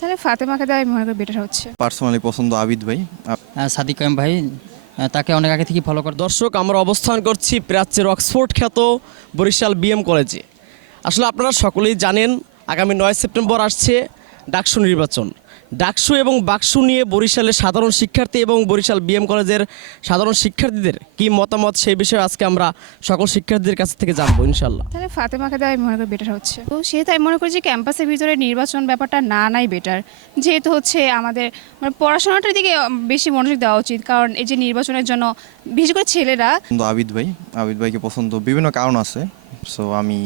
তাহলে ফাতেমাকে দেওয়া আমি মনে করি বেটার হচ্ছে। পার্সোনালি পছন্দ আবিদ ভাই। সাদিক কায়েম ভাই, তাকে অনেক আগে থেকে ফলো করে। দর্শক, আমরা অবস্থান করছি প্রাচ্যের অক্সফোর্ড খ্যাত বরিশাল বিএম কলেজে। আসলে আপনারা সকলেই জানেন আগামী 9 সেপ্টেম্বর আসছে ডাকসু নির্বাচন। ডাকসু এবং বাকসু নিয়ে বরিশালের সাধারণ শিক্ষার্থী এবং বরিশাল বিএম কলেজের সাধারণ শিক্ষার্থীদের কি মতামত সেই বিষয়ে আজকে আমরা সকল শিক্ষার্থীদের কাছ থেকে জানবো ইনশাল্লাহ। তাহলে ফাতেমাকে দেওয়া আমি মনে করি বেটার হচ্ছে। তো সেহেতু আমি মনে করি যে ক্যাম্পাসের ভিতরে নির্বাচন ব্যাপারটা না নাই বেটার, যেহেতু হচ্ছে আমাদের মানে পড়াশোনাটার দিকে বেশি মনোযোগ দেওয়া উচিত। কারণ এই যে নির্বাচনের জন্য বিশেষ করে ছেলেরা পছন্দ আবিদ ভাইকে পছন্দ বিভিন্ন কারণ আছে। সো আমি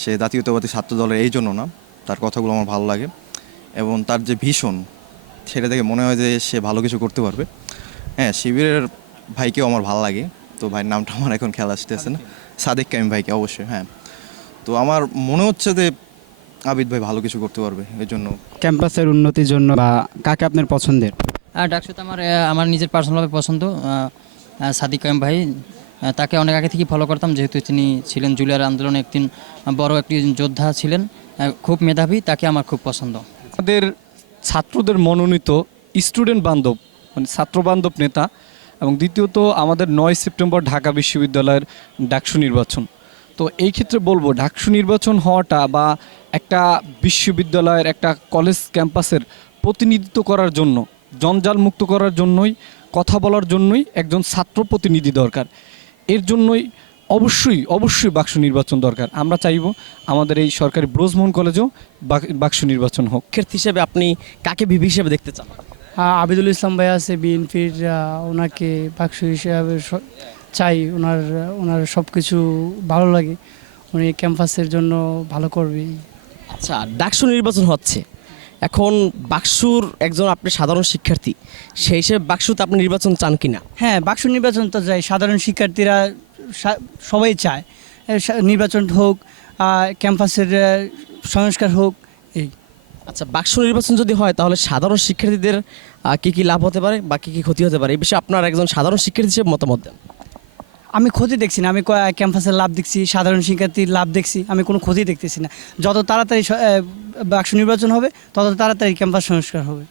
সে জাতীয়তাবাদী ছাত্র দলের এই জন্য না, তার কথাগুলো আমার ভালো লাগে এবং তার যে ভীষণ সেটা দেখে মনে হয় যে সে ভালো কিছু করতে পারবে। হ্যাঁ, শিবিরের ভাইকেও আমার ভালো লাগে। তো ভাইয়ের নামটা আমার এখন খেয়াল আসতেছে না, সাদিক কায়েম ভাইকে অবশ্যই। হ্যাঁ, তো আমার মনে হচ্ছে যে আবিদ ভাই ভালো কিছু করতে পারবে, এই জন্য। ক্যাম্পাসের উন্নতির জন্য বা কাকে আপনার পছন্দের? ডাকসুতে আমার নিজের পার্সোনালভাবে পছন্দ সাদিক কায়েম ভাই। তাকে অনেক আগে থেকে ফলো করতাম, যেহেতু তিনি ছিলেন জুলিয়ার আন্দোলনে বড় একটি যোদ্ধা ছিলেন, খুব মেধাবী, তাকে আমার খুব পছন্দ। আমাদের ছাত্রদের মনোনীত স্টুডেন্ট বান্ধব মানে ছাত্র বান্ধব নেতা, এবং দ্বিতীয়ত আমাদের 9 সেপ্টেম্বর ঢাকা বিশ্ববিদ্যালয়ের ডাকসু নির্বাচন। তো এই ক্ষেত্রে বলবো ডাকসু নির্বাচন হওয়াটা বা একটা বিশ্ববিদ্যালয়ের একটা কলেজ ক্যাম্পাসের প্রতিনিধিত্ব করার জন্য, জঞ্জাল মুক্ত করার জন্যই, কথা বলার জন্যই একজন ছাত্র প্রতিনিধি দরকার। এর জন্যই অবশ্যই বাকসু নির্বাচন দরকার। আমরা চাইব আমাদের এই সরকারি ব্রোজমোহন কলেজেও বাকসু নির্বাচন হোক। শিক্ষার্থী হিসেবে আপনি কাকে ভিপি হিসেবে দেখতে চান? আবিদুল ইসলাম ভাই আছে বিএনপির, ওনাকে বাকসু হিসাবে চাই। ওনার সব কিছু ভালো লাগে, উনি ক্যাম্পাসের জন্য ভালো করবে। আচ্ছা, ডাকসু নির্বাচন হচ্ছে এখন, বাকসুর একজন আপনি সাধারণ শিক্ষার্থী, সেই হিসেবে বাকসুতে আপনি নির্বাচন চান কিনা? হ্যাঁ, বাকসু নির্বাচন তো চাই, সাধারণ শিক্ষার্থীরা সবাই চায় নির্বাচন হোক, ক্যাম্পাসের সংস্কার হোক। এই আচ্ছা, বাকসু নির্বাচন যদি হয় তাহলে সাধারণ শিক্ষার্থীদের কি কি লাভ হতে পারে বা কি কি ক্ষতি হতে পারে, এই বিষয়ে আপনার একজন সাধারণ শিক্ষার্থী হিসেবে মতামত দেন। আমি ক্ষতি দেখছি না, আমি ক্যাম্পাসের লাভ দেখছি, সাধারণ শিক্ষার্থীর লাভ দেখছি, আমি কোনো ক্ষতি দেখতেছি না। যত তাড়াতাড়ি বাকসু নির্বাচন হবে তত তাড়াতাড়ি ক্যাম্পাস সংস্কার হবে।